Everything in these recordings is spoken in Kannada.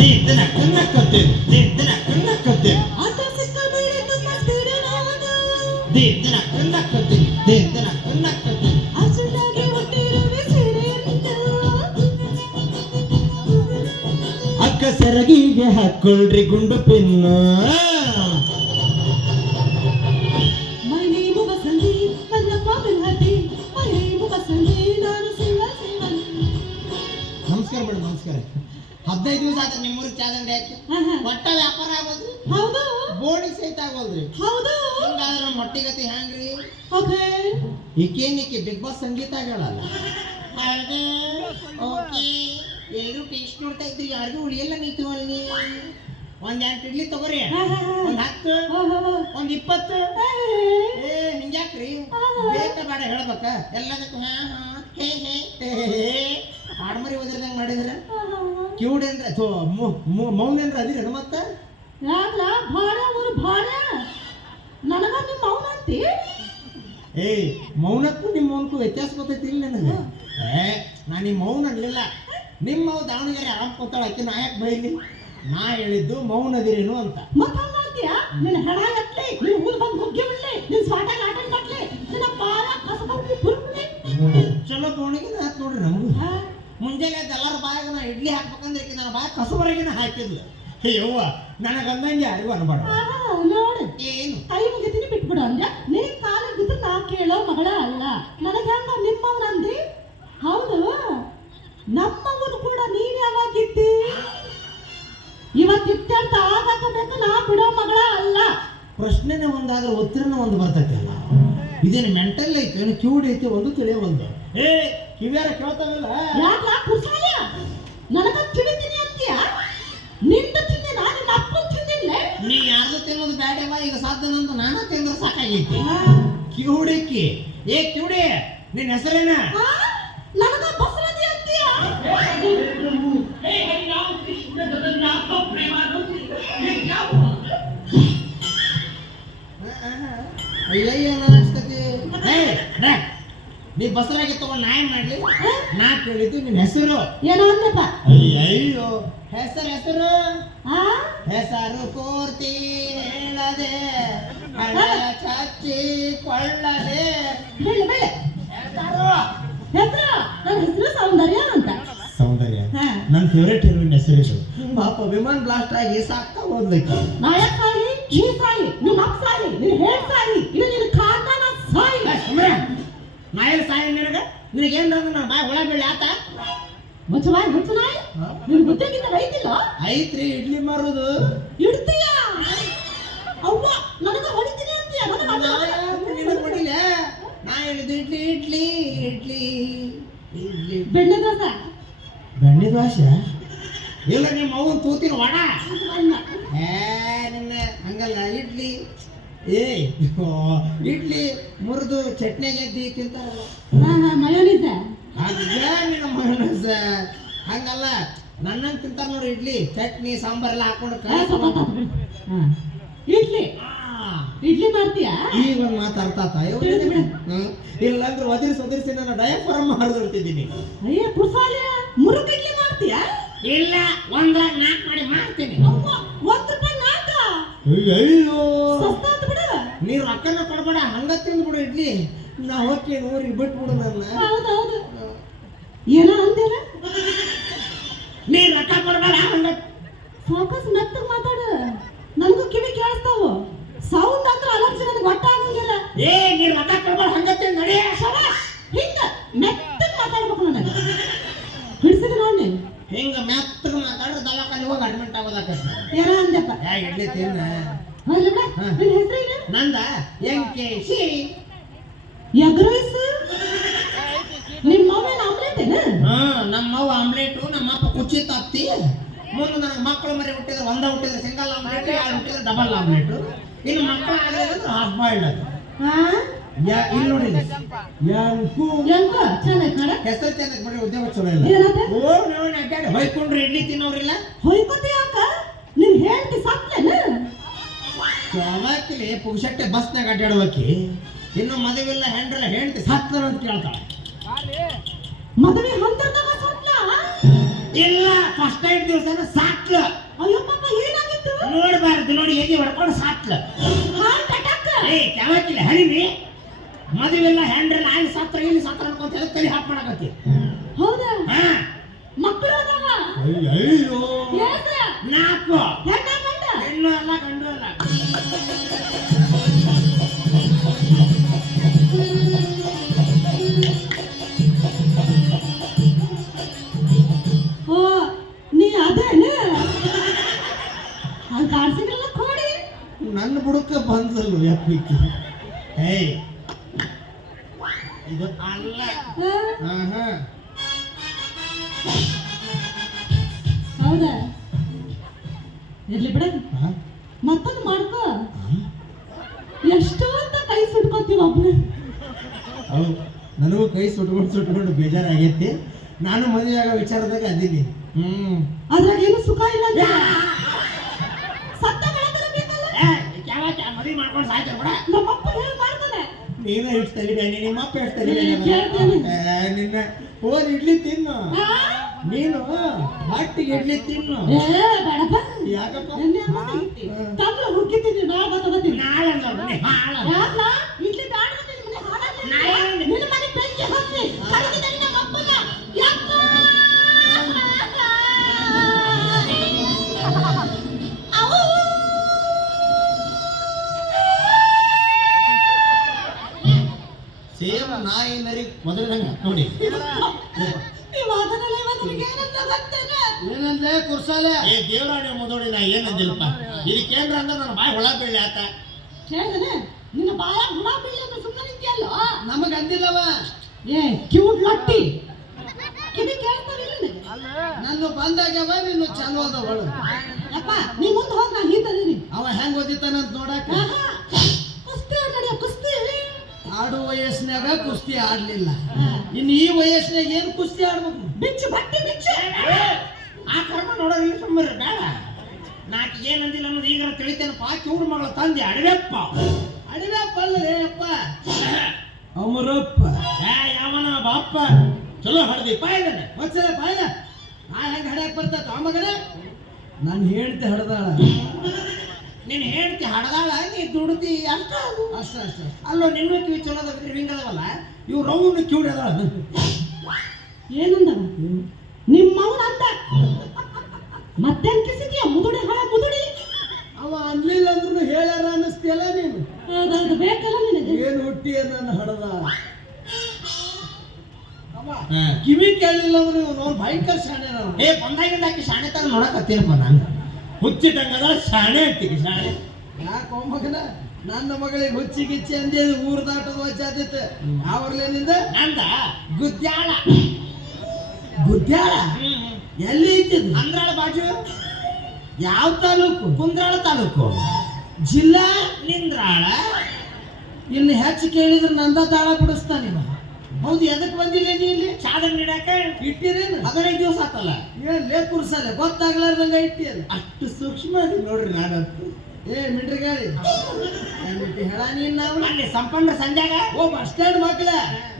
ದಿದ್ದನ ಕನ್ನಕ್ಕತ್ತೆ ದಿದ್ದನ ಕನ್ನಕ್ಕತ್ತೆ ಆಟೋ ಸಿಕ್ಕಬೇಡಿ ತುಂಬಾ ಸ್ಪೀಡ್ ನಾನು ದಿದ್ದನ ಕನ್ನಕ್ಕತ್ತೆ ದಿದ್ದನ ಕನ್ನಕ್ಕತ್ತೆ ಅಷ್ಟೊಂದಾಗಿ ಹುಟ್ಟಿರುವೆ ಸೀರೆಯನ್ನು. ಅಕ್ಕ ಸೆರಗಿಗೆ ಹಾಕೊಳ್ರಿ ಗುಂಡು ಪಿನ್ನ. ನಮಸ್ಕಾರ ಮೇಡಮ್ ನಮಸ್ಕಾರ. ಹದಿನೈದು ದಿವಸ ಆದ್ರೆ ನಿಮ್ಮೂರಿಗೆ ಚಾದಂಗಡಿ ಹಾಕಿ ಆಯ್ತು ಒಟ್ಟ ವ್ಯಾಪಾರ ಆಗೋದ್ರಿ? ಹೌದು. ಬೋರ್ಡಿಗೆ ಸಹಿತ ಆಗೋದ್ರಿ? ಹೌದು. ಹಂಗಾದ್ರೆ ನಮ್ಮ ಹೊಟ್ಟಿಗತಿ ಹ್ಯಾಂಗ್ರಿ? ಓಕೆ. ಈಕೆ ಬಿಗ್ ಬಾಸ್ ಸಂಗೀತ ಹೇಳಲ್ಲ? ಓಕೆ. ಎಲ್ಲರೂ ಟೇಸ್ಟ್ ನೋಡ್ತಾ ಇದ್ರಿ ಯಾರಿಗೂ ಉಳಿಯಲ್ಲ ನೀತು ಅಲ್ಲಿ ಒಂದ್ ಎಂಟು ಇಡ್ಲಿ ತಗೋರಿ. ಒಂದ್ ಹತ್ತು. ಒಂದ್ ಇಪ್ಪತ್ತು. ಏ ಹಿಂಗ್ಯಾಕ್ರಿ? ಬೇಕ ಬೇಡ ಹೇಳ್ಬೇಕ. ಎಲ್ಲದಕ್ಕೂ ಹಾ ಹಾ ಹೇ ಹೇ ಹೇ, ಹೇ, ಹೇ. ಹಾಡ್ಮರಿ ಓದಿರ್ದಂಗ್ ಮಾಡಿದ್ರ ಕಿವುಡ್ ಅಂದ್ರೆ ಥೋ, ಮು- ಮು- ಮೌನ ಅಂದ್ರೆ ಅದಿರ ಮತ್ತ? ಯಾಕಲ ಭಾಡ ಊರು ಭಾಳ. ನನಗ ನಿಮ್ಮ ಮೌನ ಅಂತಿ ಏಯ್ ಮೌನಕ್ಕೂ ನಿಮ್ಮ ಮೌನಕ್ಕೂ ವ್ಯತ್ಯಾಸ ಗೊತ್ತೈತಿ ಇಲ್ಲ ನನಗೆ? ಏ ನಾನು ನಿಮ್ಮ ಮೌನ ಅನ್ಲಿಲ್ಲ. ನಿಮ್ಮ ಮೌ ದಾವಣಗೆರೆ ಆರಾಮ್ ಕೂತಾಳ ಆಕೆ ನಾ ಯಾಕೆ ಬೈಲಿ? ನಾ ಹೇಳಿದ್ದು ಮೌನ ಅದಿರೇನು ಅಂತ. ಮತ್ತೆ ಹಂಗ ನಿನ್ನ ಹೆಣ ಎತ್ಲಿ ನಿನ್ನ ಊರು ಬಂದು ಮುಗ್ಗೆ ಬಿಡ್ಲಿ ನಿನ್ನ ಸ್ವಾಟಾಗ ಆಟ ಕಟ್ಲಿ ನಿನ್ನ ಪಾರ ಕಸ ಬಂದು ಚಲೋ ಬೋಣಿಗೆ ಆತ್ ನೋಡ್ರಿ ನಮಗೂ. ಮುಂಜಾನೆ ಎಲ್ಲರ ಬಾಯಾಗ ನಾನು ಇಡ್ಲಿ ಹಾಕ್ಬೇಕಂದ್ರೆ ಈಕಿ ನನ್ನ ಬಾಯ ಕಸಬರಗಿನ ಹಾಕಿದ್ಲು. ಅಯ್ಯವ್ವ ನನಗಂದಂಗೆ ಯಾರಿಗೂ ಅನ್ಬೇಡ. ನೋಡು. ಏನು? ಕೈ ಮುಗಿತೀನಿ ಬಿಟ್ಬಿಡು ಅಂದ್ಯ ನೀ ಕಾಲ ಬಿದ್ದು ನಾ ಕೇಳೋ ಮಗಳ ಅಲ್ಲ. ನನಗೆ ಹೆಂಗ ನಿಮ್ಮವನ ಹೌದು. ನಮ್ಮವನು ಕೂಡ ನೀನ್ ಯಾವಾಗಿದ್ದಿ ಇವತ್ತಿತ್ಯಂತ ಆಗಬೇಕು ನಾ ಬಿಡೋ ಮಗಳ ಅಲ್ಲ. ಪ್ರಶ್ನೆನೇ ಒಂದಾದ್ರೆ ಉತ್ತರನ ಒಂದು ಬರ್ತೈತೆ ಅಲ್ಲ ಇದೇನು ಮೆಂಟಲ್ ಐತೆ ಏನು ಕ್ಯೂಡ್ ಐತೆ ಒಂದು ತಿಳಿಯವಲ್ದು ಏ ಕಿವಿಯಾರ ಕೇಳ್ತಾವಿಲ್ಲ ಯಾಕ ಕುರ್ಸಾಲ್ಯ ನನಗ ತಿಳಿತೀನಿ ಅಂತೀಯ? ನಿಂದ ತಿಂದೆ ನಾನು ಅಪ್ಪನ ತಿಂದಿಲ್ಲ ನೀ ಯಾರ್ದು ತಿನ್ನೋದು ಬ್ಯಾಡವ ಈಗ ಸಾಧ್ಯನಂತ ನಾನು ತಿಂದ್ರೆ ಸಾಕಾಗೈತಿ. ಕಿವುಡಿಕ್ಕಿ ಏ ಕಿವುಡಿ ನಿನ್ನ ಹೆಸರೇನ? ನೀ ಬಸರಾಗಿ ತಗೊಂಡು ನಾ ಏನ್ ಮಾಡ್ಲಿ? ನಾ ಕೇಳಿದ್ದು ನಿನ್ ಹೆಸರು. ಏನೋ ಅಂದಪ್ಪ ಅಯ್ಯೋ ಹೆಸರು ಹೆಸರು? ಹೆಸರು ಪೂರ್ತಿ ಹೇಳದೆ ಹಣ ಚಚ್ಚಿ ಕೊಳ್ಳದೆ. ಬೆಳ್ಳೆ ಬೆಳ್ಳೆ ಹೆಸರು? ಹೆಸರು? ನನ್ನ ಹೆಸರು ಸೌಂದರ್ಯ ಅಂತ. ಸೌಂದರ್ಯ. ನನ್ನ ಫೇವ್ರೆಟ್ ಹೀರೋಯಿನ್ ಹೆಸರು ಪಾಪ ವಿಮಾನ್ ಬ್ಲಾಸ್ಟ್ ಆಗಿ ಸಾಕ್ತಾ ಹೋದ್ಲಿಕ್ಕೆ ನಾಯಕ್ ಸಾಯಿ ನೀ ಸಾಯಿ ನಿಮ್ಮ ಅಪ್ಪ ಸಾಯಿ ನೀನ್ ಹೇಳ್ ನಾ ಎಲ್ಲಿ ನಿನಗೆ? ನಿನಗ ಅಂದ್ರೆ ನನ್ನ ಬಾಯ್ ಒಳ ಬೆಳ್ಳಿ ಆತ. ಮುಚ್ಚವಾಯ್ ಮುಚ್ಚನಾಯ್ ನಿನ್ ಬುದ್ಧಿಗಿಂತ ಐತಿಲ್ಲ ಐತ್ರಿ ಇಡ್ಲಿ ಮಾರೋದು. ಇಡ್ತೀಯ? ಅವ್ವ ನನಗ ಹೊಡಿತೀನಿ ಅಂತೀಯ ನನಗ ನಿನಗ್ ನಾ ಹೇಳಿದ್ದು ಇಡ್ಲಿ ಇಡ್ಲಿ ಇಡ್ಲಿ ಇಡ್ಲಿ. ಬೆಣ್ಣೆ ದೋಸೆ? ಬೆಣ್ಣೆ ದೋಸೆ? ಇಲ್ಲ ನಿಮ್ಮ ಅವ್ವನ ತೂತಿನ ವಡ. ಏ ನಿನ್ನ ಹಂಗಲ್ಲ ಇಡ್ಲಿ. ಏ ಇಡ್ಲಿ ಮುರಿದು ಚಟ್ನಿ ಗೆದ್ದಿ ತಿಂತಾರಲ್ಲ ಹಾ ಹಾ ಮಯೋನೀಸ್ ಅಜ್ಜ ನಿನ್ನ ಹಂಗಲ್ಲ ನನ್ನಂಗ್ ತಿಂತಾರ ನೋಡಿ ಇಡ್ಲಿ ಚಟ್ನಿ ಸಾಂಬಾರ್ ಎಲ್ಲ ಹಾಕೊಂಡು. ಇಡ್ಲಿ? ಆ, ಇಡ್ಲಿ ಮಾಡ್ತೀಯಾ? ಈಗ ಒಂದು ಮಾತಾಡ್ತಾತ. ಇಲ್ಲಾಂದ್ರೆ ಒದಿರಿಸಿ ಒದಿರಿಸಿ ನಾನು ಡಯಫಾರಮ್ ಮಾಡಿದಿರ್ತಿದ್ದೀನಿ. ಅಯ್ಯ ಕುರ್ಸಾಲೆ ಮುರುಕ್ ಇಡ್ಲಿ ಮಾಡ್ತೀಯಾ? ಇಲ್ಲ ಒಂದ್ ನಾಲ್ಕು ಮಾಡಿ ಮಾಡ್ತೀನಿ. ಒಂದು ರೂಪಾಯಿ ನಾಕ? ಅಯ್ಯೋ ನೀ ರೊಕ್ಕನ ಕೊಡಬೇಡ ಹಂಗ ತಿಂದ್ಬಿಡು ಇಡ್ಲಿ. ನಾ ಹೋಗಿ ಊರಿಗೆ ಬಿಟ್ಬಿಡು ನನ್ನ. ಹೌದೌದು. ಏನೋ ಅಂದಿಲ್ಲ. ನೀ ರೊಕ್ಕ ಕೊಡಬೇಡ ಹಂಗ. ಫೋಕಸ್ ಮೆತ್ತಗ್ ಮಾತಾಡು. ನನಗೂ ಕಿವಿ ಕೇಳಿಸ್ತಾವು. ಸೌಂಡ್ ಅಂದ್ರೆ ಅಲರ್ಜಿ ನನಗೆ ಒಟ್ಟ ಆಗಂಗಿಲ್ಲ. ಏ ನೀ ರೊಕ್ಕ ಕೊಡಬೇಡ ಹಂಗ ತಿಂದ್ ನಡಿ. ಶಬಾಷ್ ಹಿಂಗ ಮೆತ್ತಗೆ ಮಾತಾಡ್ಬೇಕು ನನಗೆ. ಹಿಡ್ಸಿದ ನೋಡಿ. ಹಿಂಗ ಮೆತ್ತಗೆ ಮಾತಾಡ್ರೆ ದವಾಖಾನೆ ಹೋಗಿ ಅಡ್ಮಿಟ್ ಆಗೋದಾಕ ಏನೋ ಅಂದಪ್ಪ ಇಡ್ಲಿ ತಿನ್ನ. ನಿನ್ನ ಹೆಸರೇನು ನಂದ M K C egg rice ನಿಮ್ಮ ಮಗನ ಆಮ್ಲೆಟ್ ಏನ? ಹಾ ನಮ್ಮ ಅವ್ವ ಆಮ್ಲೆಟು ನಮ್ಮ ಅಪ್ಪ ಕುಚ್ಚಿ ತತ್ತಿ. ಮುಂದೆ ನನಗೆ ಮಕ್ಕಳು ಮರಿ ಹುಟ್ಟಿದ್ರೆ ಒಂದ ಹುಟ್ಟಿದ್ರೆ ಸಿಂಗಲ್ ಆಮ್ಲೆಟ್ ಎರಡು ಹುಟ್ಟಿದ್ರೆ ಡಬಲ್ ಆಮ್ಲೆಟ್ ಇನ್ನು ಮಕ್ಕಳು ಆಗಲಿಲ್ಲ ಹಾಫ್ ಬಾಯ್ಲ್ಡ್ ಅದು. ಹಾ? ಯಾ ಇಲ್ಲಿ ನೋಡಿ. ಯಂಕು ಎಂಕ ಚೆನ್ನಾಗಿ ಹೆಸರು ಬರೀ ಉದ್ಯೋಗ ಚಲೋ ಇಲ್ಲ. ಓ ನೋಡಿ ಅಡ್ಡಾಡಿ ಹೊಯ್ಕೊಂಡ್ರೆ ಇಡ್ಲಿ ತಿನ್ನೋರಿಲ್ಲ ಹೊಯ್ಕೋತಿ ಯಾಕ? ನಿನ್ ಹೇಳ್ತಿ ಸತ್ಲೇನ? ಯಾವಾಗಲೇ ಪುಗ್ಸಟ್ಟೆ ಬಸ್ನಾಗ ಅಡ್ಡಾಡುವಕ್ಕೆ ಇನ್ನು ಮದುವೆಲ್ಲ ಹೆಂಡ್ರಲ್ಲ ಹೆಂಡ್ತಿ ಸತ್ತರ ಅಂತ ಕೇಳ್ತಾಳೆ. ಮದುವೆ ಹಂತರ್ದಾಗ ಸತ್ಲ ಇಲ್ಲ ಫಸ್ಟ್ ಟೈಮ್ ದಿವಸನ ಸಾಕ್ಲ. ಅಯ್ಯೋ ಪಾಪ ಏನಾಗಿತ್ತು? ನೋಡಬಾರ್ದು ನೋಡಿ ಹೇಗೆ ಹೊಡ್ಕೊಂಡು ಅಟ್ಯಾಕ್ ಏ ಕೆಳಕಿಲ್ಲ ಹರಿವಿ ಮದುವೆಲ್ಲ ಹ್ಯಾಂಡ್ರೆಲ್ಲ ಅಲ್ಲಿ ಸತ್ರ ಇಲ್ಲಿ ಸತ್ರ ಅನ್ಕೊಂತ ಹೇಳಿ ತಲೆ ಹಾಪ್ ಮಾಡಕತ್ತಿ. ಹೌದಾ? ಹಾ. ಮಕ್ಕಳು ಅಯ್ಯೋ ನಾಲ್ಕು. ಬಂದಲ್ಲ ಯಪ್ಪಿಕ್ಕಿ ಏಯ್ ಇದು ಅಲ್ಲ. ಹಾ? ಹೌದಾ? ಇರ್ಲಿ ಬಿಡ? ಮತ್ತೊಂದು ಮಾಡ್ಕೋ. ಎಷ್ಟೋ ಅಂತ ಕೈ ಸುಟ್ಕೊಂತೀವಿ ಒಬ್ನ? ಹೌದು ನನಗೂ ಕೈ ಸುಟ್ಕೊಂಡು ಸುಟ್ಕೊಂಡು ಬೇಜಾರಾಗೈತಿ. ನಾನು ಮದುವೆ ಆಗೋ ವಿಚಾರದಾಗ ಅದೀನಿ. ಹ್ಮ್. ಅದ್ರಾಗ ಏನು ಸುಖ ಇಲ್ಲ ಮದುವೆ ಮಾಡ್ಕೊಂಡು ಸಾಯ್ತಾರೆ ಕೂಡ ನಮ್ಮಪ್ಪ ಹೇಳಿ ಮಾಡ್ತಾನೆ. ನೀನ ಎಷ್ಟು ತಲಿಬೇನಿ ನಿಮ್ಮ ಅಪ್ಪ ಎಷ್ಟು. ಏ, ನಿನ್ನ ಓನ್ ಇಡ್ಲಿ ತಿನ್ನು? ನೀನು ಹಟ್ಟಿಗೆ ಇಡ್ಲಿ ತಿನ್ನು. ಯಾಕಪ್ಪ? ಎಣ್ಣೆ ಅಮ್ಮ ತೆಗಿತಿ. ತಂಗ್ಳು ಹುಡುಕಿತೀನಿ ನಾ ತಗೋತೀನಿ. ನಾಳೆ ಹಾಳ ಇಡ್ಲಿ ಬೇಡ. ನಿನ್ನ ಮನೆ ಬೆಂಕಿ. ನೋಡಿ? ಏನಂದ್ರೆ ಕುರ್ಸಾಲೆ? ಏ ದೇವರಾಣಿ ಮುದೋಡಿ ನಾ ಏನಂದಿಲ್ಲಪ್ಪ ಇದಕ್ಕೇನ್ರ ಅಂದ್ರೆ ನನ್ನ ಬಾಯಿ ಹೊಳ ಬೀಳಿ ಆತ. ಕೇಳನೆ ನಿನ್ನ ಬಾಯಾಗ ಹುಳ ಬೀಳಿ ಅಂತ ಸುಮ್ಮನೆ ನಿಂತಿಯಲ್ಲೋ? ನಮಗೆ ಅಂದಿಲ್ಲವ. ಏ ಕ್ಯೂಟ್ ಲಟ್ಟಿ. ಕಿವಿ ಕೇಳ್ತಾವಿಲ್ಲ ನಿನಗೆ? ನನ್ನ ಬಂದಾಗ್ಯವ ನೀನು ಚಲೋ ಅದವಳು ಅಪ್ಪ ನೀ ಮುಂದೆ ಹೋಗಿ ನಾನು ಹಿಂದೆ ಅವ ಹೆಂಗ್ ಓದಿತಾನಂತ ನೋಡಾಕ ಆಡು ವಯಸ್ಸಿನಾಗ ಕುಸ್ತಿ ಆಡ್ಲಿಲ್ಲ. ಇನ್ನು ಈ ವಯಸ್ಸಿನಾಗ ಏನು ಕುಸ್ತಿ ಆಡ್ಬೇಕು? ಬಿಚ್ಚು ಬಟ್ಟೆ ಬಿಚ್ಚು. ಆ ಕರ್ಮ ನೋಡೋದು ಸುಮ್ಮನೆ ಬೇಡ. ನಾಕ್ ಏನಂದಿಲ್ಲ ಅನ್ನೋದು ಈಗ ತಿಳಿತೇನಪ್ಪ ಚೂರು ಮಾಡೋ ತಂದೆ ಅಡವೆಪ್ಪ. ಅಡವೆಪ್ಪ ಪಲ್ಲೇ ಅಪ್ಪ. ಅಮರಪ್ಪ. ಏ ಯಾವನ ಬಾಪ್ಪ? ಚಲೋ ಹಡ್ದಿಪ್ಪ ಇದನ್ನ. ಹೊಚ್ಚಲ ಬಾಯ ಆ ಹೆಂಗೆ ಹಡ್ಯಾಕ್ ಬರ್ತೈತ ಆ ಮಗನ? ನಾನು ಹೇಳ್ತೆ ಹಡ್ದಾಳ. ನೀನ್ ಹೇಳ್ತಿ ಹಡದಾಳ ನೀ ದುಡ್ದಿ ಅಂತ ಅದು. ಅಷ್ಟ ಅಷ್ಟೇ ಅಲ್ಲೋ ನಿನ್ನ ಕಿವಿ ಚಲೋ ಅದ ಹಿಂಗ್ ಅದಾವಲ್ಲ ಇವ್ ರೌಂಡ್ ಕಿವಿಡ್ ಅದ. ಏನಂದ ನಿಮ್ಮವನ ಅಂತ ಮತ್ತೆ ಕಿಸಿದ್ಯಾ ಮುದುಡಿ ಹಳ ಮುದುಡಿ. ಅವ ಅನ್ಲಿಲ್ಲ ಅಂದ್ರೂ ಹೇಳ್ಯಾರ ಅನ್ನಿಸ್ತಿಯಲ್ಲ ನೀನು? ಹೌದೌದು ಬೇಕಲ್ಲ ನಿನಗೆ. ಏನು ಹುಟ್ಟಿ ನನ್ನ ಹಡದ. ಕಿವಿ ಕೇಳಲಿಲ್ಲ ಅಂದ್ರೆ ಇವನು ಭಯಂಕರ ಶಾಣೆ ಏ ಬಂದಾಗಿಂದ ಆಕಿ ಶಾಣೆ ತರ ನೋಡಕತ್ತೀನಪ್ಪ ನಾನು. ಹುಚ್ಚಿಟ್ಟಂಗದ ಶಾಣೆ ಅಂತೀವಿ ಶಾಣೆ. ಯಾಕೋ ಮಗನ? ನನ್ನ ಮಗಳಿಗೆ ಹುಚ್ಚಿ ಗಿಚ್ಚಿ ಅಂದೇ ಊರ್ ದಾಟದ ವಚ್ಚಾದಿತ್ತು ಅವ್ರಲ್ಲೇನಿಂದ ನಂದ? ಗುದ್ಯಾಳ. ಗುದ್ಯಾಳ? ಎಲ್ಲಿ ಐತಿದ್ ಅಂದ್ರಾಳ ಬಾಜು. ಯಾವ ತಾಲೂಕು? ಕುಂದ್ರಾಳ ತಾಲೂಕು. ಜಿಲ್ಲಾ? ನಿಂದ್ರಾಳ. ಇನ್ನು ಹೆಚ್ಚು ಕೇಳಿದ್ರೆ ನಂದ ತಾಳ ಬಿಡಿಸ್ತಾನೆ ಹೌದು ಎದಕ್ ಬಂದಿಲ್ಲ ನೀ ಇಲ್ಲಿ? ಚಾದನ್ ನೀಡಾಕ ಇಟ್ಟಿರೇನು ಹದಿನೈದು ದಿವಸ ಆತಲ್ಲ? ಏನ್ ಲೇ ಕುರ್ಸಲ್ಲ ಗೊತ್ತಾಗ್ಲಾರ್ದಂಗ ಇಟ್ಟಿಯಲ್ಲ ಅಷ್ಟು ಸೂಕ್ಷ್ಮ ಅದು ನೋಡ್ರಿ ನಾನಂತೂ. ಏ ಮಿಂಡ್ರಿಗಾಳಿ ಗಾಳಿ ಹೇಳ ನೀನ್ ನಾವು? ಅಲ್ಲಿ ಸಂಪನ್ನ ಸಂಜಾಗ? ಓ ಬಸ್ ಸ್ಟ್ಯಾಂಡ್ ಮಕ್ಕಳ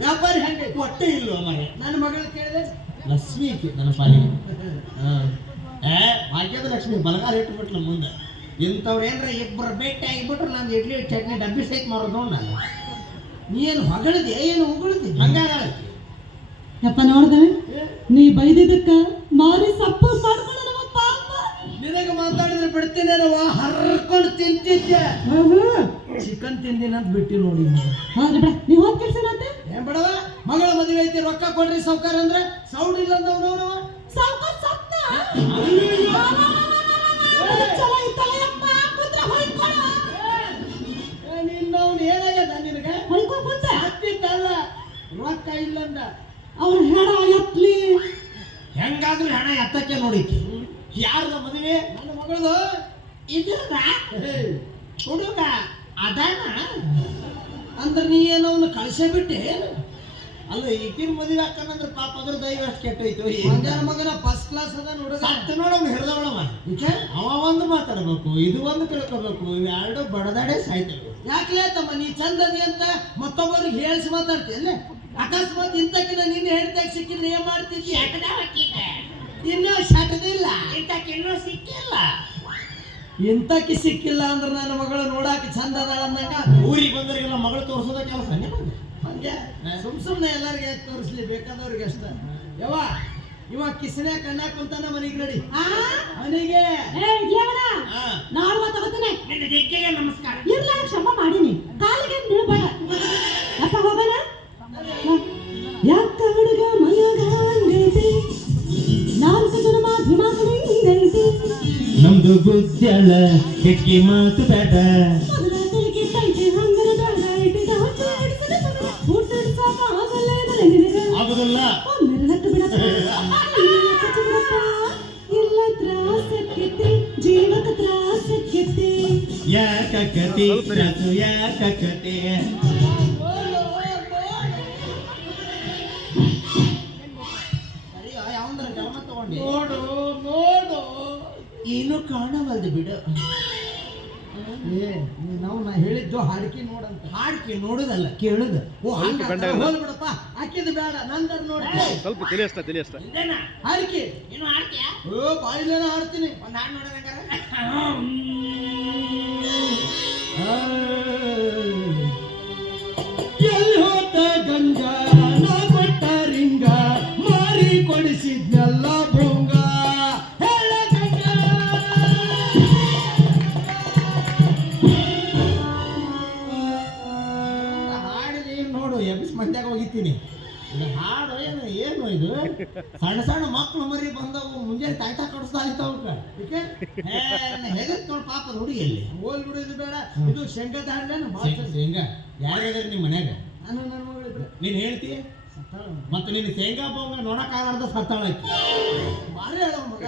ವ್ಯಾಪಾರಿ ಹೆಂಗೆ? ಹೊಟ್ಟೆ ಇಲ್ವ ಮರೆ ನನ್ನ ಮಗಳು ಕೇಳಿದೆ. ಲಕ್ಷ್ಮಿ ನನ್ನ ಪಾಲಿಗೆ. ಏ ಭಾಗ್ಯದ ಲಕ್ಷ್ಮಿ ಬಲಗಾಲ ಇಟ್ಬಿಟ್ಲು ಮುಂದೆ. ಇಂಥವ್ರು ಏನ್ರ ಇಬ್ಬರು ಭೇಟಿ ಆಗಿಬಿಟ್ರು ನಾನು ಇಡ್ಲಿ ಚಟ್ನಿ ಡಬ್ಬಿ ಸಹಿತ ಮಾಡೋದು ನಾನು ನೀನು ಹೊಗಳಿದೆ ಏನು ಉಗುಳಿದೆ ಹಂಗಾಗ ಯಪ್ಪ ನೋಡ್ದೆ ನೀ ಬೈದಿದ್ದಕ್ಕ ಮಾರಿ ಸಪ್ಪು ಮಾಡ್ಕೊಂಡು ನಮ್ಮ ಪಾಪ. ನಿನಗೆ ಮಾತಾಡಿದ್ರೆ ಬಿಡ್ತೀನಿ ವಾ ಹರ್ಕೊಂಡು ತಿಂತಿದ್ದೆ. ಚಿಕನ್ ತಿಂದಿನ ಅಂತ ಬಿಟ್ಟಿ ನೋಡಿ ಹೌದು ಬಿಡ. ನೀವು ಹೋದ್ ಕೆಲಸ ಏನಂತೆ ಏನ್ ಬಿಡವ? ಮಗಳ ಮದುವೆ ಐತಿ ರೊಕ್ಕ ಕೊಡ್ರಿ ಸೌಕಾರ ಅಂದ್ರೆ ಸೌಂಡ್ ಇಲ್ಲ ಸತ್ತ? ಚಲೋ ಇತ್ತಲ್ಲ ಯಪ್ಪ. ಕುಂತ್ರ ಹೊಯ್ಕೊಳ್ಳೋ ಹೊಯ್ಕೊ ಕುಂತ ಹತ್ತಿತ್ತಲ್ಲ ರೊಕ್ಕ ಇಲ್ಲಂದ ಅವ್ರ ಹೆಣ ಎತ್ಲಿ. ಹೆಂಗಾದ್ರೂ ಹೆಣ ಎತ್ತಕ್ಕೆ ನೋಡಿ. ಯಾರ್ದ ಮದುವೆ? ನನ್ನ ಮಗಳದು. ಇದ್ರದ ಹುಡುಗ? ಅದಾನ? ಅಂದ್ರೆ ನೀ ಏನವನ್ನ ಕಳಿಸೇ ಬಿಟ್ಟೆ ಏನು? ಅಲ್ಲ ಈಗಿನ ಮದುವೆ ಹಾಕಂದ್ರೆ ಪಾಪ ಅದ್ರ ದೈವ ಅಷ್ಟು ಕೆಟ್ಟೋಯ್ತು ಮಂಗನ ಮಗನ ಫಸ್ಟ್ ಕ್ಲಾಸ್ ಅದ ನೋಡುಗ ಸತ್ತು ನೋಡವ್ ಹಿಡ್ದವಳವ. ಈಕೆ ಅವ ಒಂದು ಮಾತಾಡ್ಬೇಕು ಇದು ಒಂದು ತಿಳ್ಕೊಬೇಕು ಇವೆರಡು ಬಡದಾಡೆ ಸಾಯ್ತವೆ ಯಾಕ್ಲೇ ತಮ್ಮ ನೀ ಚಂದದಿ ಅಂತ ಮತ್ತೊಬ್ಬರಿಗೆ ಹೇಳಿಸಿ ಮಾತಾಡ್ತೀಯಲ್ಲ ಅಕಸ್ಮಾತ್ ಇಂತಕಿನ ನಿನ್ನ ಹೇಳ್ದಾಗ ಸಿಕ್ಕಿದ್ರೆ ಏನ್ ಮಾಡ್ತಿದ್ದಿ? ಇನ್ನ ಇನ್ನೂ ಸಿಕ್ಕಿಲ್ಲ ಇಂತಕ್ಕೆ ಸಿಕ್ಕಿಲ್ಲ ಅಂದ್ರೆ ನನ್ನ ಮಗಳು ನೋಡಾಕ ಚಂದ ಅದಾಳ ಅಂದಾಗ ಊರಿಗೆ ನಮ್ಮ ಮಗಳು ತೋರಿಸೋದ ಕೆಲಸ ಹಂಗೆ ಸುಮ್ ಸುಮ್ನೆ ಎಲ್ಲರಿಗೆ ಯಾಕೆ ತೋರಿಸ್ಲಿ, ಬೇಕಾದವ್ರಿಗೆ ಅಷ್ಟ. ಯವ್ವ ಇವ ಕಿಸನೆ ಕಣ್ಣ ಕುಂತಾನ ಮನೆಗೆ ನಡಿ. ಆ? ಮನೆಗೆ ಏ ಇದ್ಯಾವನ ಹಾ ನಾಡುವ ತಗೋತಾನೆ. ನಿನ್ನ ಗೆಜ್ಜೆಗೆ ನಮಸ್ಕಾರ. ಇರ್ಲ ಕ್ಷಮ ಮಾಡೀನಿ. ಕಾಲಿಗೆ ಬೀಳ್ಬೇಡ ಅಪ್ಪ ಹೋಗೋಣ? ಯಾಕ ಹುಡುಗ ಮನಗಂಗೈತಿ ನಾಲ್ಕು ಜನ ಮಾಧ್ಯಮಗಳೈತಿ ನಮ್ದು ಗುದ್ದಳ ಹೆಕ್ಕಿ ಮಾತು ಬೇಡ. ಯಾವಂದ್ರ ಗಮನ ತಗೊಂಡಿ ನೋಡು ನೋಡು. ಏನು ಕಾಣವಲ್ದು ಬಿಡು. ಏ ನಾವು ನಾ ಹೇಳಿದ್ದು ಹಾಡ್ಕಿ ನೋಡಂತ. ಹಾಡ್ಕಿ ನೋಡುದಲ್ಲ ಕೇಳುದ. ಓ ಹಂಗ ಬಿಡಪ್ಪ ಹಾಕಿದ್ ಬೇಡ ನಂದರ್ ನೋಡಿ. ಸ್ವಲ್ಪ ಅಷ್ಟ ತಲೆ ಹಾಡ್ಕಿ. ಏನು ಹಾಡ್ತೀಯ? ಓ ಬಾಯಿಲೇನ ಹಾಡ್ತೀನಿ. ಒಂದ್ ಹಾಡು ನೋಡೋದಂಗಾರ ಸಣ್ಣ ಸಣ್ಣ ಮಕ್ಕಳು ಮರಿ ಬಂದವು ಮುಂಜಾನೆ ತಾಯ್ತಾ ಕಡಿಸ್ತಾ ಇರ್ತಾವಕ್ಕ ಹೆದರ್ತ್ ನೋಡು ಪಾಪ ಅದು ಹುಡುಗಿಯಲ್ಲಿ. ಹೋಗಿ ಬಿಡು ಇದು ಬೇಡ. ಇದು ಶೇಂಗಾ ಹಾಡ್ಲೇನ ಶೇಂಗಾ ಯಾರಿಗಾದ್ರೆ ನಿಮ್ಮ ಮನ್ಯಾಗ ನಾನು ನನ್ನ ಮಗಳಿದ್ರೆ ನೀನ್ ಹೇಳ್ತೀಯ ಮತ್ತು ನಿನ್ನ ಶೇಂಗಾ ಬೊಂಗ ನೋಡಕ್ಕಾಗಲಾರ್ದ ಸತ್ತಾಳಕ್ಕೆ ಭಾರಿ ಹೇಳೋ ಮಗ.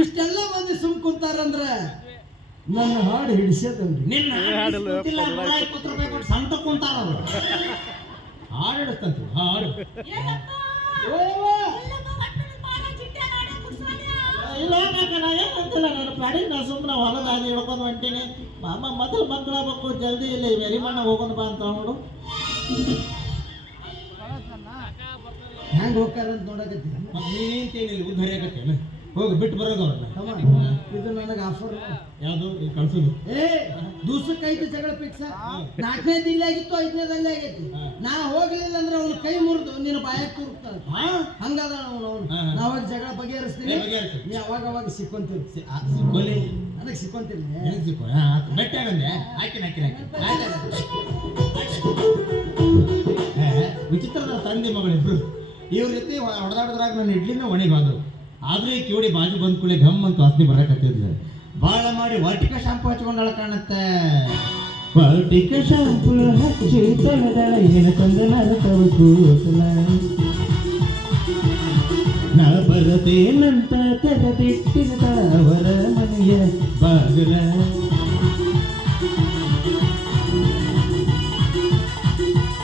ಇಷ್ಟೆಲ್ಲ ಮಂದಿ ಸುಮ್ ಕುಂತಾರಂದ್ರ ನನ್ನ ಹಾಡು ಹಿಡಿಸೋದಲ್ರಿ ನಿನ್ನ ಇಪ್ಪತ್ತು ರೂಪಾಯಿ ಕೊಟ್ಟು ಸಂತ ಕುಂತಾರ ಅವರು ಹಾಡು ಹಿಡಿಸ್ತಂತ ಹಾಡು. ಇಲ್ಲ ನಾ ಏನಂತಿಲ್ಲ ನನ್ನ ಪಾಡಿ ನಾ ಸುಮ್ಮನೆ ಹಿಡ್ಕೊಂಡು ಹೊಂಟೀನಿ. ಮಾಮ ಮೊದಲು ಮಕ್ಕಳ ಮಕ್ಕಳು ಜಲ್ದಿ ಇಲ್ಲಿ ವೆರಿಮಣ್ಣ ಹೋಗೋಣ ಬಾ ಅಂತ ನೋಡು ಹೆಂಗೆ ಹೋಗ್ತಾರಂತ ನೋಡಕತ್ತೀನಿ ಮತ್ತೆ ನೀನೇಂತೇನಿಲ್ಲ ಉದ್ಧಾರ ಆಗತ್ತೇನು ಹೋಗಿ ಬಿಟ್ಟು ಬರೋದು ಅವ್ರನ್ನ. ತಮ್ಮ ಇದು ನನಗೆ ಆಫರ್ ಯಾವುದು? ಕಳ್ಸೋದು ಏ ದಿವ್ಸಕ್ಕೈದು ಜಗಳ ಫಿಕ್ಸ್ ನಾಲ್ಕನೇದು ಇಲ್ಲಿ ಆಗಿತ್ತು ಐದನೇದಲ್ಲಿ ಆಗೈತಿ ನಾ ಹೋಗ್ಲಿಲ್ಲ ಅಂದ್ರೆ ಅವ್ನ ಕೈ ಮುರಿದು ನಿನ್ನ ಬಾಯಕ್ ತುರುಕ್ತಾನೆ ಹಂಗದ ಅವನು ಅವನು. ನಾವಾಗ ಜಗಳ ಬಗೆಹರಿಸ್ತೀನಿ. ನೀ ಅವಾಗ ಅವಾಗ ಸಿಕ್ಕೊಂತಿರ್ತೀನಿ ಸಿ- ಆ, ಸಿಕ್ಕೋಲಿ ನನಗೆ ಸಿಕ್ಕೊಂತಿರ್ಲಿ ನನಗೆ ಸಿಕ್ಕೋ. ಬೆಟ್ಟ ಆಗಂದೆ. ಹಾಕಿನ ಹಾಕಿನ. ವಿಚಿತ್ರದ ತಂದೆ ಮಗಳಿಬ್ರು. ಇವ್ರ ಜೊತೆ ಹೊಡೆದಾಡದ್ರಾಗ ನನ್ನ ಇಡ್ಲಿನ ಒಣಗಿ ಹೋದ್ರು ಆದ್ರೆ ಕಿವಡಿ ಬಾಜು ಬಂದ ಕೂಡಲೇ ಘಮ್ ಅಂತ ವಾಸನೆ ಬರಕತ್ತಿದ್ಲು ಬಾಳ ಮಾಡಿ ವಾಟಿಕ ಶಾಂಪು ಹಚ್ಕೊಂಡಾಳ ಕಾಣತ್ತೆ. ವಾಟಿಕ ಶಾಂಪು ಹಚ್ಚಿ ತೊಳೆದಳ, ಏನು ತಂದ ನರಕವ ಕೂಸಲ ನಾ ಬರತೇನಂತ ತೆರೆದಿಟ್ಟಿನ ಅವರ ಮನೆಯ ಬಾಗಿಲ.